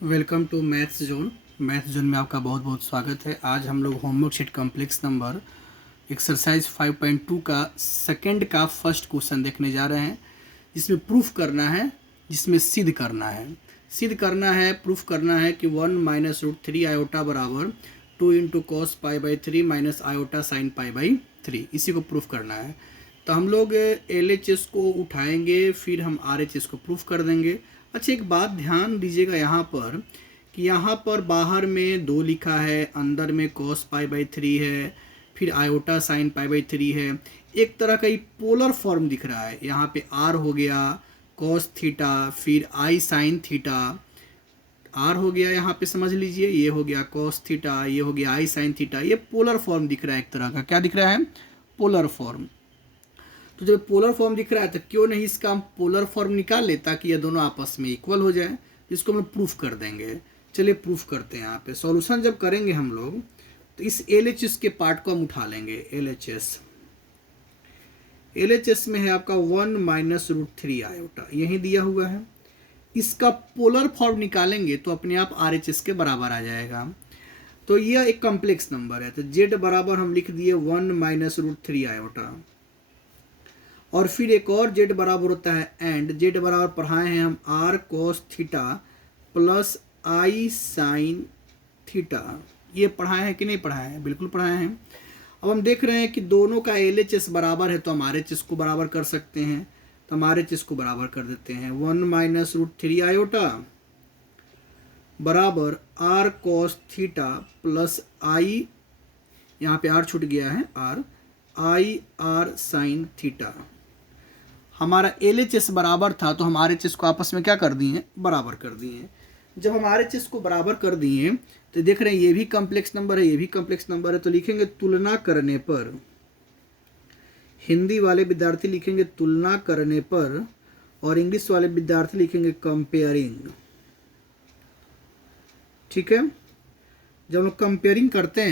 Welcome to maths zone में आपका बहुत बहुत स्वागत है। आज हम लोग homework sheet complex number exercise 5.2 का सेकंड का फर्स्ट क्वेश्चन देखने जा रहे हैं, जिसमें प्रूफ करना है, जिसमें प्रूफ करना है कि 1 - √3 आयोटा बराबर 2 × cos π/3 माइनस आयोटा साइन π/3, इसी को प्रूफ करना है। तो हम लोग LHS को उठाएंगे, फिर हम RHS को प्रूफ कर देंगे। अच्छा, एक बात ध्यान दीजिएगा यहाँ पर कि यहाँ पर बाहर में 2 लिखा है, अंदर में cos π/3 है, फिर आयोटा साइन π/3 है। एक तरह का ये पोलर फॉर्म दिख रहा है। यहाँ पे R हो गया cos थीटा, फिर I साइन थीटा, R हो गया यहाँ पे, समझ लीजिए ये हो गया cos थीटा, ये हो गया I साइन थीटा। ये पोलर फॉर्म दिख रहा है, एक तरह का क्या दिख रहा है, पोलर फॉर्म। तो जब पोलर फॉर्म दिख रहा है तो क्यों नहीं इसका हम पोलर फॉर्म निकाल ले, ताकि ये दोनों आपस में इक्वल हो जाए, जिसको हम प्रूफ कर देंगे। चलिए प्रूफ करते हैं। यहाँ पे सॉल्यूशन जब करेंगे हम लोग तो इस LHS के पार्ट को हम उठा लेंगे। LHS में है आपका 1 - √3 आयोटा, यही दिया हुआ है। इसका पोलर फॉर्म निकालेंगे तो अपने आप RHS के बराबर आ जाएगा। तो यह एक कॉम्प्लेक्स नंबर है, तो Z बराबर हम लिख दिए 1 - √3 आयोटा, और फिर एक और Z बराबर होता है एंड Z बराबर पढ़ाए हैं हम R cos theta plus I sine theta. ये पढ़ाए हैं कि नहीं पढ़ाए हैं? बिल्कुल पढ़ाए हैं। अब हम देख रहे हैं कि दोनों का LHS बराबर है, तो हम RHS को बराबर कर सकते हैं। तो हम RHS को बराबर कर देते हैं। 1 - √3 आयोटा बराबर R cos theta plus I, यहाँ पे R छूट गया है, I R साइन थीटा। हमारा LHS बराबर था तो हम RHS को आपस में क्या कर दिए, बराबर कर दिए। जब हम RHS को बराबर कर दिए तो देख रहे हैं ये भी कॉम्प्लेक्स नंबर है, ये भी कॉम्प्लेक्स नंबर है, तो लिखेंगे तुलना करने पर। हिंदी वाले विद्यार्थी लिखेंगे तुलना करने पर, और इंग्लिश वाले विद्यार्थी लिखेंगे कंपेयरिंग। ठीक है। जब हम लोग कंपेयरिंग करते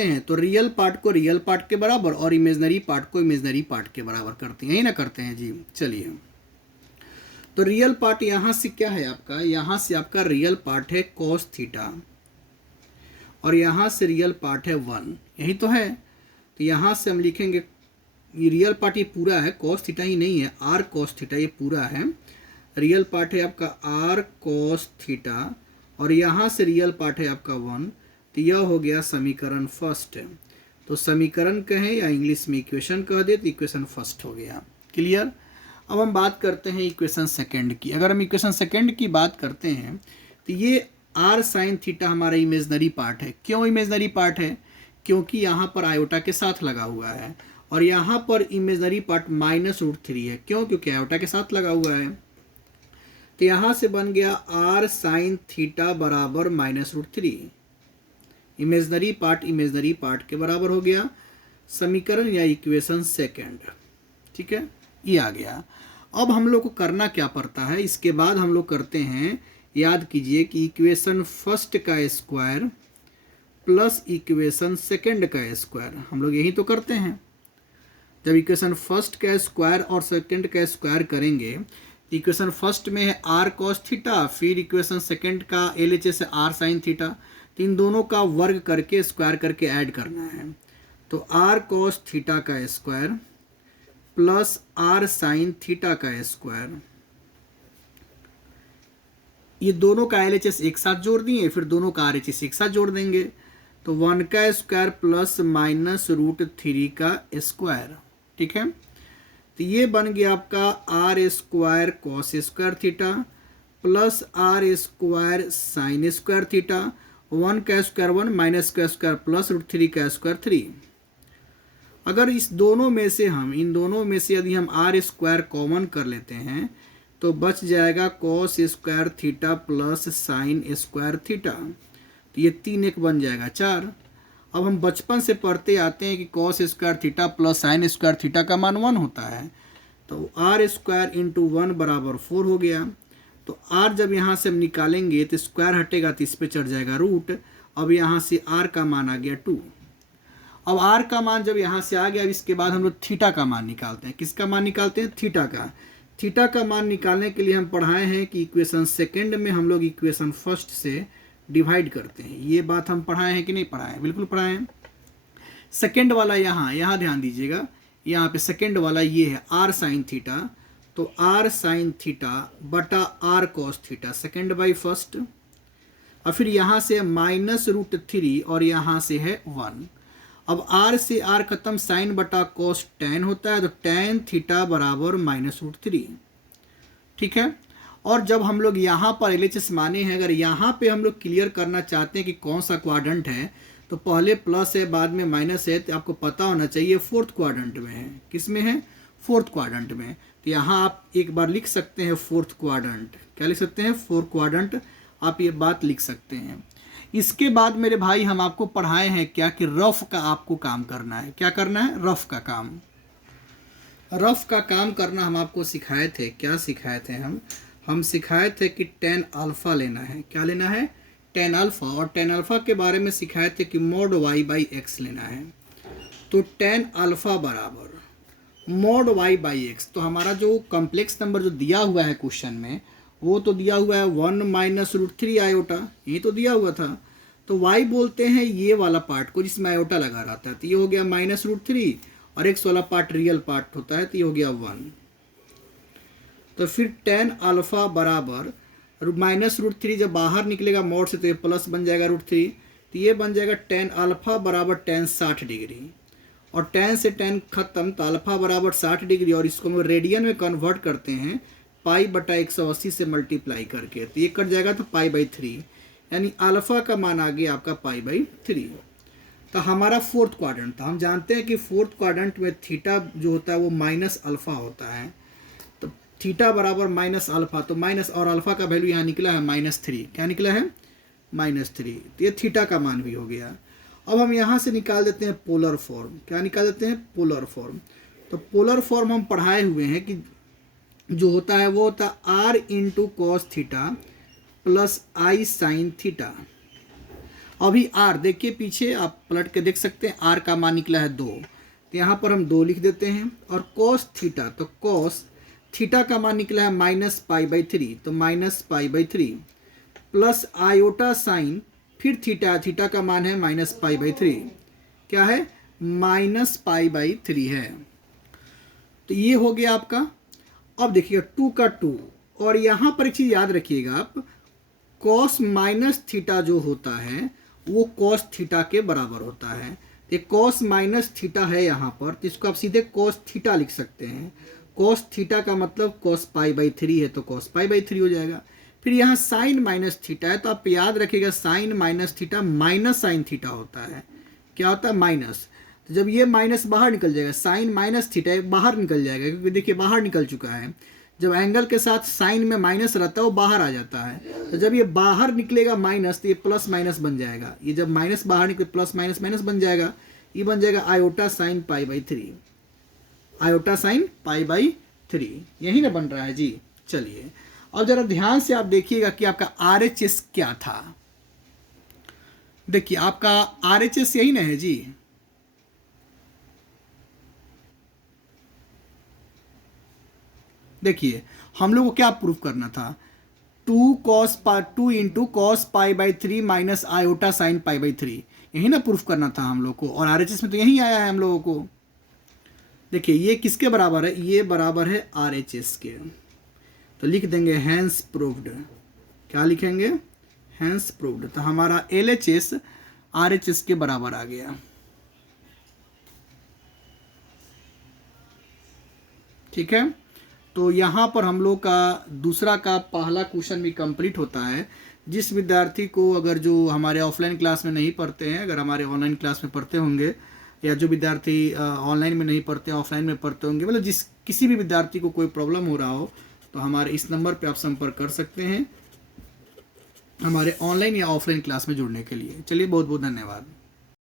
हैं तो रियल पार्ट को रियल पार्ट के बराबर और इमेजनरी पार्ट को इमेजनरी पार्ट के बराबर करते हैं, यही ना करते हैं जी। चलिए, तो रियल पार्ट यहाँ से क्या है आपका, यहाँ से आपका रियल पार्ट है cos थीटा, और यहाँ से रियल पार्ट है 1, यही तो है। तो यहाँ से हम लिखेंगे ये रियल पार्ट, ये पूरा है, cos थीटा ही नहीं है, R cos थीटा, ये पूरा है। रियल पार्ट है आपका R cos थीटा, और यहाँ से रियल पार्ट है आपका 1। तो यह हो गया समीकरण फर्स्ट। तो समीकरण कहें या इंग्लिश में इक्वेशन कह दे तो इक्वेशन फर्स्ट हो गया। क्लियर। अब हम बात करते हैं इक्वेशन सेकंड की। अगर हम इक्वेशन सेकंड की बात करते हैं तो ये R साइन थीटा हमारा इमेजनरी पार्ट है। क्यों इमेजनरी पार्ट है? क्योंकि यहाँ पर आयोटा के साथ लगा हुआ है, और यहाँ पर इमेजनरी पार्ट -√3 है। क्यों? क्योंकि आयोटा के साथ लगा हुआ है। तो यहाँ से बन गया R साइन थीटा बराबर -√3, इमेजनरी पार्ट के बराबर हो गया। समीकरण या इक्वेशन सेकंड। ठीक है, ये आ गया। अब हम लोग को करना क्या पड़ता है, इसके बाद हम लोग करते हैं, याद कीजिए कि इक्वेशन फर्स्ट का स्क्वायर प्लस इक्वेशन सेकंड का स्क्वायर, हम लोग यही तो करते हैं। जब इक्वेशन फर्स्ट का स्क्वायर और सेकंड का स्क्वायर करेंगे, इक्वेशन फर्स्ट में है R cos थीटा, फिर इक्वेशन सेकंड का LHS है R साइन थीटा, तो इन दोनों का वर्ग करके स्क्वायर करके ऐड करना है। तो R cos थीटा का square plus R sine theta का स्क्वायर, ये दोनों का LHS एक साथ जोड़ दिए, फिर दोनों का RHS एक साथ जोड़ देंगे। तो 1 का स्क्वायर प्लस -√3 का स्क्वायर। ठीक है, तो ये बन गया आपका R square cos square theta plus R square sine square theta. 1 का स्क्वायर 1, माइनस का स्क्वायर प्लस √3 का स्क्वायर 3। अगर इस दोनों में से हम, इन दोनों में से यदि हम R स्क्वायर कॉमन कर लेते हैं तो बच जाएगा cos square theta plus sine square theta. तो ये 3 1 बन जाएगा 4। अब हम बचपन से पढ़ते आते हैं कि cos square theta plus sine square theta का मान 1 होता है। तो R स्क्वायर इंटू 1 बराबर 4 हो गया। तो R जब यहाँ से हम निकालेंगे तो स्क्वायर हटेगा तो इस पर चढ़ जाएगा रूट। अब यहाँ से R का मान आ गया 2। अब R का मान जब यहाँ से आ गया, अब इसके बाद हम लोग थीटा का मान निकालते हैं। किसका मान निकालते हैं? थीटा का। थीटा का मान निकालने के लिए हम पढ़ाए हैं कि इक्वेशन सेकंड में हम लोग इक्वेशन फर्स्ट से डिवाइड करते हैं। ये बात हम पढ़ाए हैं कि नहीं पढ़ाए हैं? बिल्कुल पढ़ाए हैं। सेकंड वाला यहाँ ध्यान दीजिएगा, यहाँ पे सेकंड वाला ये है आर साइन थीटा, तो आर साइन थीटा बटा R cos theta second by first, और फिर यहाँ से -√3 और यहाँ से है 1। अब आर से आर खत्म, साइन बटा कॉस tan होता है, तो tan थीटा बराबर -√3। ठीक है। और जब हम लोग यहाँ पर LHS माने हैं, अगर यहाँ पे हम लोग क्लियर करना चाहते हैं कि कौन सा क्वाड्रेंट है, तो पहले प्लस है बाद में माइनस है, तो आपको पता होना चाहिए फोर्थ क्वाड्रेंट में है। किस में है? फोर्थ क्वाड्रेंट में। तो यहाँ आप एक बार लिख सकते हैं फोर्थ क्वाड्रेंट। क्या लिख सकते हैं? Fourth quadrant. आप ये बात लिख सकते हैं। इसके बाद मेरे भाई हम आपको पढ़ाए हैं क्या कि रफ का आपको काम करना है। क्या करना है? रफ का काम। रफ का काम करना हम आपको सिखाए थे। क्या सिखाए थे हम सिखाए थे कि tan अल्फ़ा लेना है। क्या लेना है? tan alpha. और tan अल्फ़ा के बारे में सिखाए थे कि mod y/x लेना है। तो tan अल्फ़ा बराबर mod y/x। तो हमारा जो कॉम्प्लेक्स नंबर जो दिया हुआ है क्वेश्चन में, वो तो दिया हुआ है 1 - √3 आयोटा, ये तो दिया हुआ था। तो y बोलते हैं ये वाला पार्ट को जिसमें आयोटा लगा रहता है, तो ये हो गया -√3, और x वाला पार्ट रियल पार्ट होता है, तो ये हो गया 1। तो फिर tan अल्फ़ा बराबर -√3 जब बाहर निकलेगा मोड से तो ये प्लस बन जाएगा √3, तो ये बन जाएगा tan अल्फ़ा बराबर tan 60 डिग्री, और tan से tan खत्म, तो अल्फ़ा बराबर 60 डिग्री, और इसको हम रेडियन में कन्वर्ट करते हैं π/180 से मल्टीप्लाई करके, तो ये कट जाएगा तो π/3, यानी अल्फ़ा का मान आ गया आपका π/3। तो हमारा फोर्थ क्वाड्रेंट था। हम जानते हैं कि फोर्थ क्वाड्रेंट में थीटा जो होता है वो माइनस अल्फ़ा होता है, तो थीटा बराबर माइनस अल्फ़ा, तो माइनस और अल्फ़ा का वैल्यू यहाँ निकला है -3। क्या निकला है? -3। तो ये थीटा का मान भी हो गया। अब हम यहाँ से निकाल देते हैं पोलर फॉर्म। क्या निकाल देते हैं? Polar form. तो पोलर फॉर्म हम पढ़ाए हुए हैं कि जो होता है वो होता है r × cos theta plus i sine theta. अभी r देखिए पीछे आप पलट के देख सकते हैं, r का मान निकला है 2, तो यहाँ पर हम 2 लिख देते हैं। और cos थीटा, तो cos थीटा का मान निकला है -π/3, तो -π/3 प्लस आयोटा साइन, फिर थीटा का मान है -π/3। क्या है? -π/3 है। तो ये हो गया आपका। अब देखिएगा 2 का 2, और यहाँ पर एक चीज़ याद रखिएगा आप, cos माइनस थीटा जो होता है वो cos थीटा के बराबर होता है। ये cos माइनस थीटा है यहाँ पर, तो इसको आप सीधे cos थीटा लिख सकते हैं। cos थीटा का मतलब cos π/3 है, तो cos π/3 हो जाएगा। फिर यहाँ साइन माइनस थीटा है, तो आप याद रखिएगा sine minus theta minus sine theta होता है। क्या होता है? माइनस। तो जब ये माइनस बाहर निकल जाएगा, साइन माइनस थीटा बाहर निकल जाएगा, क्योंकि देखिए बाहर निकल चुका है। जब एंगल के साथ साइन में माइनस रहता है वो बाहर आ जाता है, तो जब ये बाहर निकलेगा माइनस, तो ये प्लस माइनस बन जाएगा। ये जब माइनस बाहर निकले प्लस माइनस माइनस बन जाएगा, ये बन जाएगा आयोटा साइन π/3। आयोटा साइन π/3 यही ना बन रहा है जी। चलिए अब जरा ध्यान से आप देखिएगा कि आपका RHS क्या था। देखिए आपका RHS यही ना है जी। देखिए हम लोग को क्या प्रूफ करना था? 2 × cos π/3 माइनस आयोटा साइन π/3, यही ना प्रूफ करना था हम लोग को, और RHS में तो यही आया है हम लोगों को। देखिए ये किसके बराबर है? ये बराबर है RHS के। तो लिख देंगे हैंस प्रूव्ड। क्या लिखेंगे? Hence proved. तो हमारा LHS RHS के बराबर आ गया। ठीक है। तो यहाँ पर हम लोग का दूसरा का पहला क्वेश्चन भी कंप्लीट होता है। जिस विद्यार्थी को अगर जो हमारे ऑफलाइन क्लास में नहीं पढ़ते हैं, अगर हमारे ऑनलाइन क्लास में पढ़ते होंगे, या जो विद्यार्थी ऑनलाइन में नहीं पढ़ते ऑफलाइन में पढ़ते होंगे, मतलब किसी भी विद्यार्थी को कोई प्रॉब्लम हो रहा हो, तो हमारे इस नंबर पे आप संपर्क कर सकते हैं हमारे ऑनलाइन या ऑफलाइन क्लास में जुड़ने के लिए। चलिए बहुत बहुत धन्यवाद।